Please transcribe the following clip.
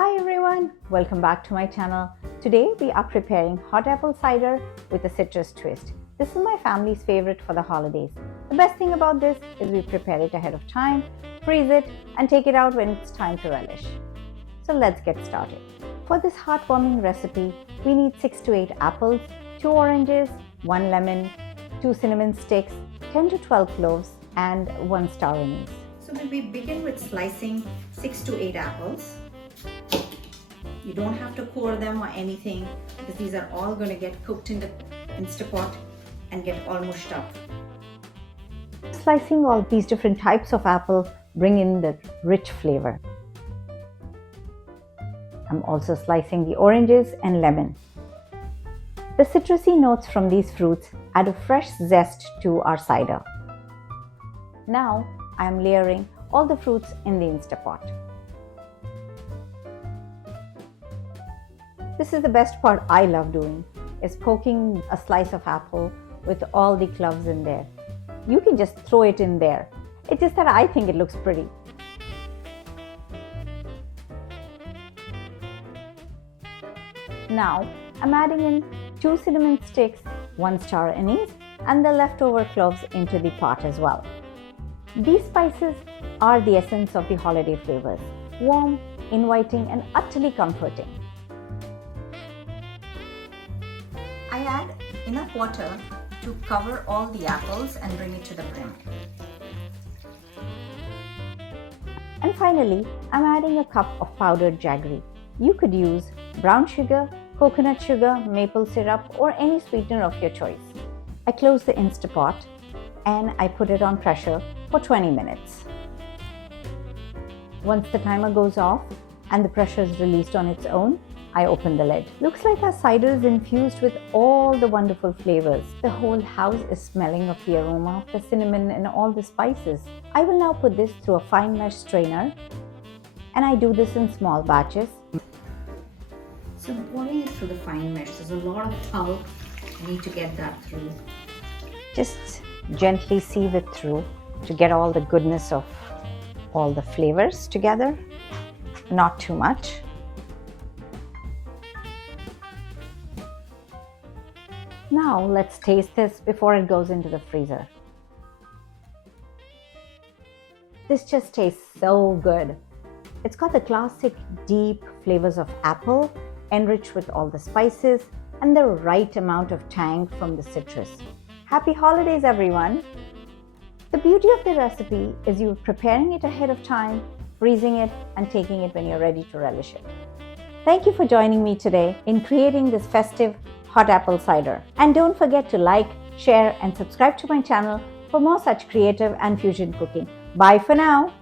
Hi everyone, welcome back to my channel. Today we are preparing hot apple cider with a citrus twist. This is my family's favorite for the holidays. The best thing about this is we prepare it ahead of time, freeze it and take it out when it's time to relish. So let's get started. For this heartwarming recipe, we need 6 to 8 apples, 2 oranges, 1 lemon, 2 cinnamon sticks, 10 to 12 cloves and 1 star anise. So we begin with slicing 6 to 8 apples. You don't have to core them or anything because these are all going to get cooked in the Instapot and get all mushed up. Slicing all these different types of apple bring in the rich flavor. I'm also slicing the oranges and lemon. The citrusy notes from these fruits add a fresh zest to our cider. Now I am layering all the fruits in the Instapot. This is the best part I love doing, is poking a slice of apple with all the cloves in there. You can just throw it in there. It's just that I think it looks pretty. Now I'm adding in 2 cinnamon sticks, 1 star anise and the leftover cloves into the pot as well. These spices are the essence of the holiday flavors, warm, inviting and utterly comforting. I add enough water to cover all the apples and bring it to the brim. And finally, I'm adding a cup of powdered jaggery. You could use brown sugar, coconut sugar, maple syrup or any sweetener of your choice. I close the Instapot and I put it on pressure for 20 minutes. Once the timer goes off and the pressure is released on its own, I open the lid. Looks like our cider is infused with all the wonderful flavors. The whole house is smelling of the aroma of the cinnamon and all the spices. I will now put this through a fine mesh strainer and I do this in small batches. So pouring it through the fine mesh, there's a lot of pulp. I need to get that through. Just gently sieve it through to get all the goodness of all the flavors together. Not too much. Now let's taste this before it goes into the freezer. This just tastes so good. It's got the classic deep flavors of apple, enriched with all the spices and the right amount of tang from the citrus. Happy holidays everyone! The beauty of the recipe is you're preparing it ahead of time, freezing it and taking it when you're ready to relish it. Thank you for joining me today in creating this festive hot apple cider. And don't forget to like, share and subscribe to my channel for more such creative and fusion cooking. Bye for now.